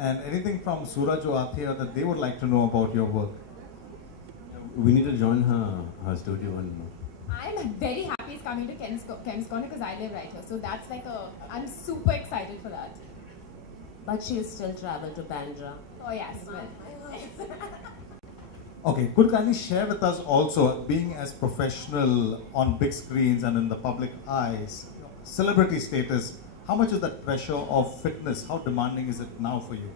And anything from Suraj or Athia that they would like to know about your work? We need to join her studio and. I'm very happy he's coming to Kem's Corner because I live right here. So that's like I'm super excited for that. But she'll still travel to Bandra. Oh yes. Okay, could you kindly share with us also, being as professional on big screens and in the public eyes, celebrity status, how much is that pressure of fitness, how demanding is it now for you?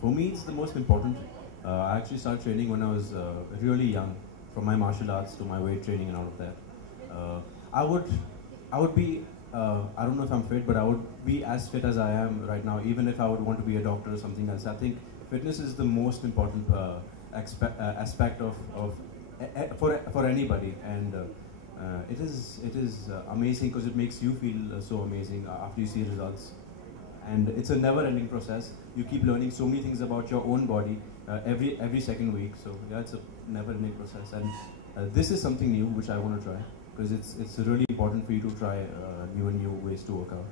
For me, it's the most important. I actually started training when I was really young, from my martial arts to my weight training and all of that. I would be, I don't know if I'm fit, but I would be as fit as I am right now, even if I would want to be a doctor or something else. I think fitness is the most important aspect of for anybody, and it is amazing because it makes you feel so amazing after you see results. And it's a never-ending process. You keep learning so many things about your own body every second week. So yeah, it's a never-ending process. And this is something new which I want to try, because it's really important for you to try new ways to work out.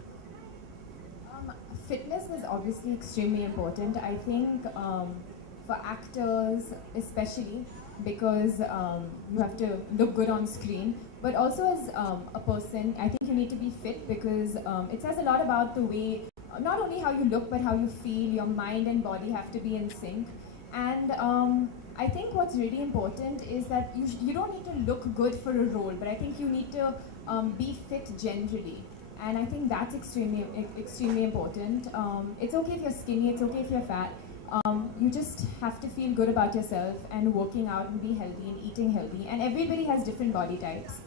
Fitness is obviously extremely important. I think for actors especially, because you have to look good on screen, but also as a person, I think you need to be fit because it says a lot about the way, not only how you look, but how you feel. Your mind and body have to be in sync. And I think what's really important is that you don't need to look good for a role, but I think you need to be fit generally. And I think that's extremely important. It's okay if you're skinny, it's okay if you're fat. You just have to feel good about yourself and working out and be healthy and eating healthy. And everybody has different body types.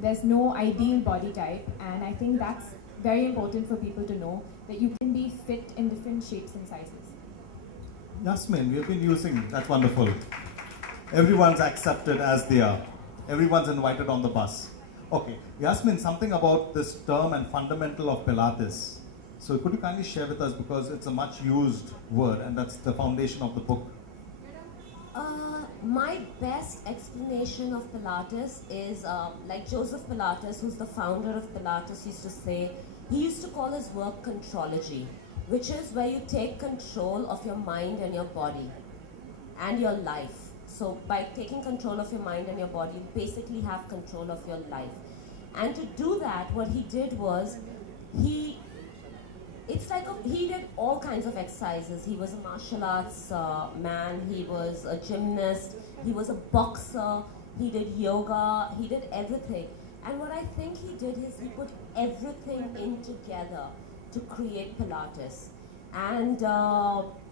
There's no ideal body type, and I think that's very important for people to know, that you can be fit in different shapes and sizes. Yasmin, we've been using, that's wonderful. Everyone's accepted as they are. Everyone's invited on the bus. Okay, Yasmin, something about this term and fundamental of Pilates. So could you kindly share with us, because it's a much used word and that's the foundation of the book. My best explanation of Pilates is like Joseph Pilates, who's the founder of Pilates, used to say, he used to call his work contrology, which is where you take control of your mind and your body and your life. So by taking control of your mind and your body, you basically have control of your life. And to do that, what he did was, he did all kinds of exercises. He was a martial arts man, he was a gymnast, he was a boxer, he did yoga, he did everything. And what I think he did is he put everything in together to create Pilates. And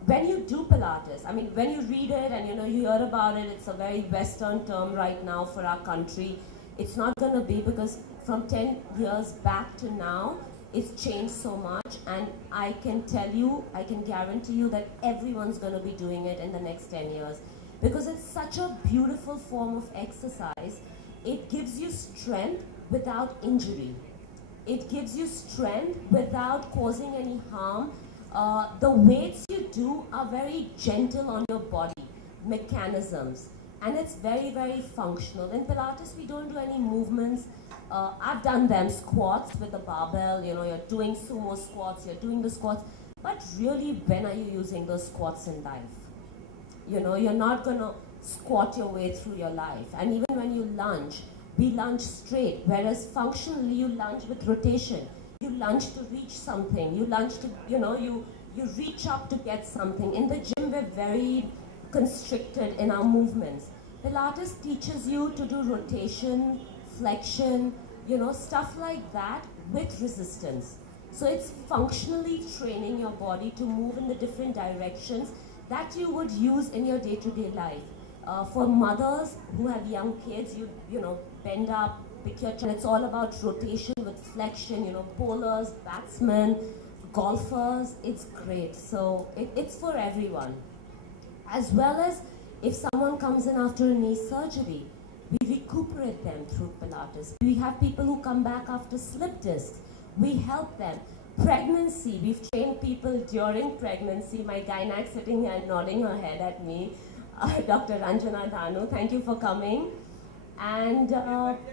when you do Pilates, I mean, when you read it and you hear about it, it's a very Western term right now for our country. It's not going to be, because from 10 years back to now, it's changed so much, and I can tell you, I can guarantee you that everyone's going to be doing it in the next 10 years. Because it's such a beautiful form of exercise. It gives you strength without injury. It gives you strength without causing any harm. The weights you do are very gentle on your body, mechanisms, and it's very, very functional. In Pilates, we don't do any movements. I've done them, squats with a barbell, you're doing sumo squats, you're doing the squats, but really, when are you using those squats in life? You're not gonna squat your way through your life. And even when you lunge, we lunge straight, whereas functionally you lunge with rotation. You lunge to reach something, you lunge to, you reach up to get something. In the gym, we're very constricted in our movements. Pilates teaches you to do rotation, flexion, stuff like that with resistance. So it's functionally training your body to move in the different directions that you would use in your day-to-day life. For mothers who have young kids, you bend up, pick your chin. It's all about rotation with flexion, bowlers, batsmen, golfers. It's great. So it's for everyone. As well as if someone comes in after a knee surgery, we recuperate them through Pilates. We have people who come back after slip discs. We help them. Pregnancy, we've trained people during pregnancy. My gynac sitting here nodding her head at me. Dr. Ranjana Dhanu, thank you for coming. And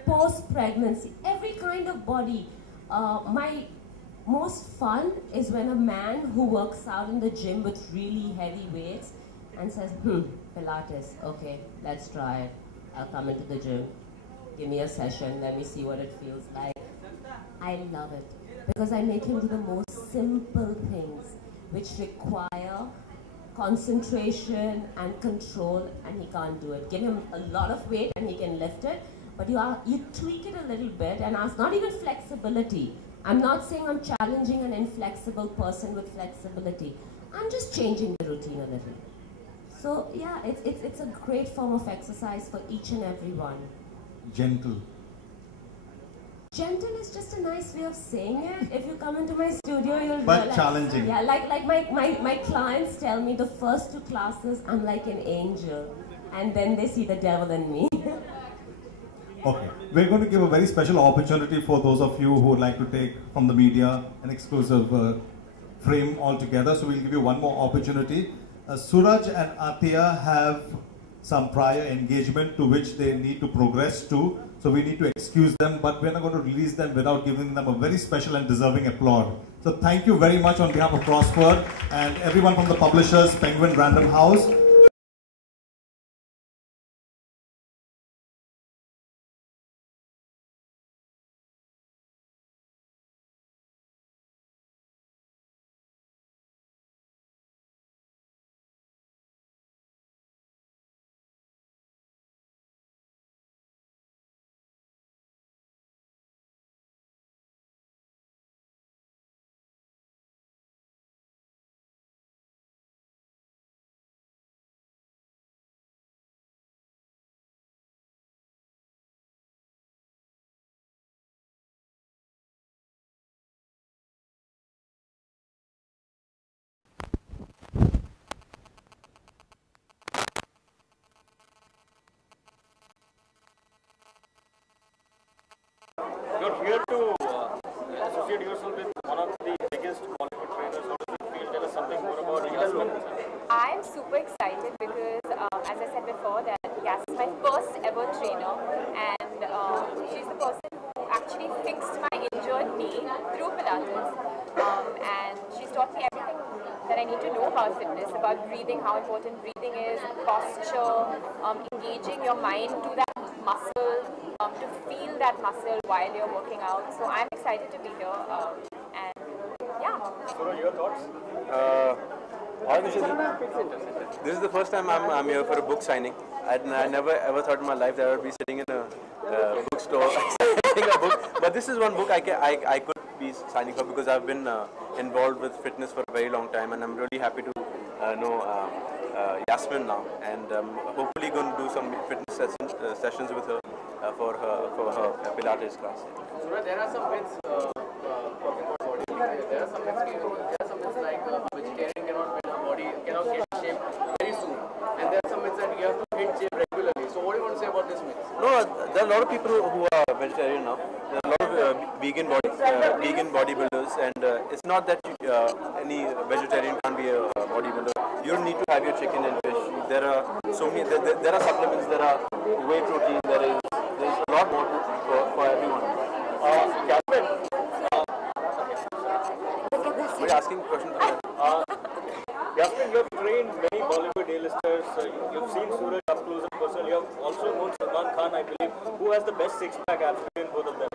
post-pregnancy, every kind of body. My most fun is when a man who works out in the gym with really heavy weights and says, Pilates, okay, let's try it. I'll come into the gym. Give me a session, let me see what it feels like. I love it because I make him do the most simple things which require concentration and control, and he can't do it. Give him a lot of weight and he can lift it, but you tweak it a little bit and ask, not even flexibility. I'm not saying I'm challenging an inflexible person with flexibility. I'm just changing the routine a little. So yeah, it's a great form of exercise for each and every one. Gentle. Gentle is just a nice way of saying it. If you come into my studio, you'll But realize, challenging. Yeah, like my clients tell me the first 2 classes, I'm like an angel. And then they see the devil in me. Okay, we're going to give a very special opportunity for those of you who would like to take from the media an exclusive frame altogether. So we'll give you one more opportunity. Suraj and Atiya have some prior engagement to which they need to progress to. So we need to excuse them, but we're not going to release them without giving them a very special and deserving applaud. So thank you very much on behalf of Crossword and everyone from the publishers, Penguin Random House. You're here to associate yourself with one of the biggest Bollywood trainers. How does it feel? Tell us something more about Yasmin. I'm super excited because, as I said before, that Yas is my first ever trainer, and she's the person who actually fixed my injured knee through Pilates, and she's taught me everything that I need to know about fitness, about breathing, how important breathing is, posture, engaging your mind to that muscle, to feel that muscle while you're working out. So I'm excited to be here, and yeah. So, your thoughts? This is the first time I'm here for a book signing. I never ever thought in my life that I would be sitting in a bookstore signing a book. But this is one book I could be signing for because I've been involved with fitness for a very long time, and I'm really happy to know Yasmin now, and hopefully going to do some fitness sessions with her for her Pilates class. So there are some myths talking about bodybuilding. There are some myths like vegetarian cannot build a body, cannot get in shape very soon, and there are some myths that you have to hit gym regularly. So what do you want to say about this myth? No, there are a lot of people who are vegetarian now. There are a lot of vegan bodybuilders, and it's not that any vegetarian can't be a bodybuilder. You don't need to have your chicken and fish. There are so many. There are supplements. There are whey protein. There's a lot more for everyone. Yasmin, We're asking questions. Yasmin, you've trained many Bollywood A-listers. You've seen Suraj up close and personal. You have also known Salman Khan, I believe. Who has the best six-pack abs between both of them?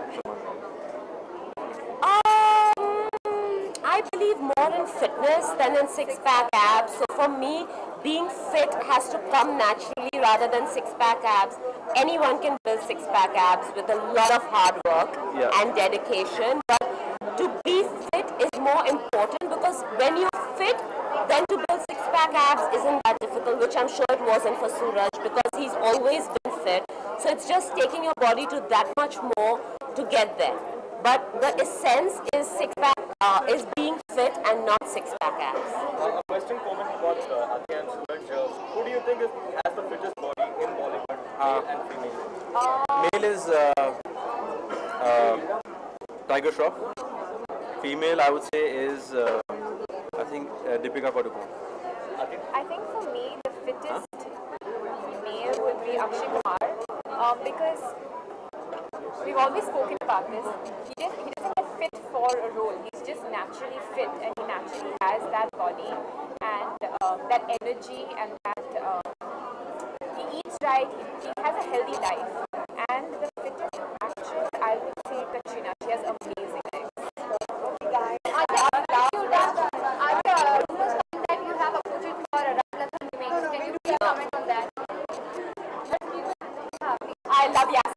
I believe more in fitness than in six-pack abs. So for me, being fit has to come naturally rather than six-pack abs. Anyone can build six-pack abs with a lot of hard work and dedication. But to be fit is more important because when you're fit, then to build six-pack abs isn't that difficult, which I'm sure it wasn't for Suraj because he's always been fit. So it's just taking your body to that much more to get there. But the essence is six-pack, is being fit and not six-pack abs. A question comment about Atiya and Suraj. Who do you think has the fittest body in Bollywood, male and female? Male is Tiger Shroff. Female, I would say, is I think Deepika Padukone. I think for me, the fittest male would be Akshay Kumar, because we've always spoken about this. He doesn't get fit for a role. He's just naturally fit and he naturally has that body and that energy and that he eats right, he has a healthy life. And the fittest actress, I would say Katrina. She has amazing legs. Okay, guys. That you have opportunity for a Ramlathan remake. Can you please comment on that? I love Yasmin.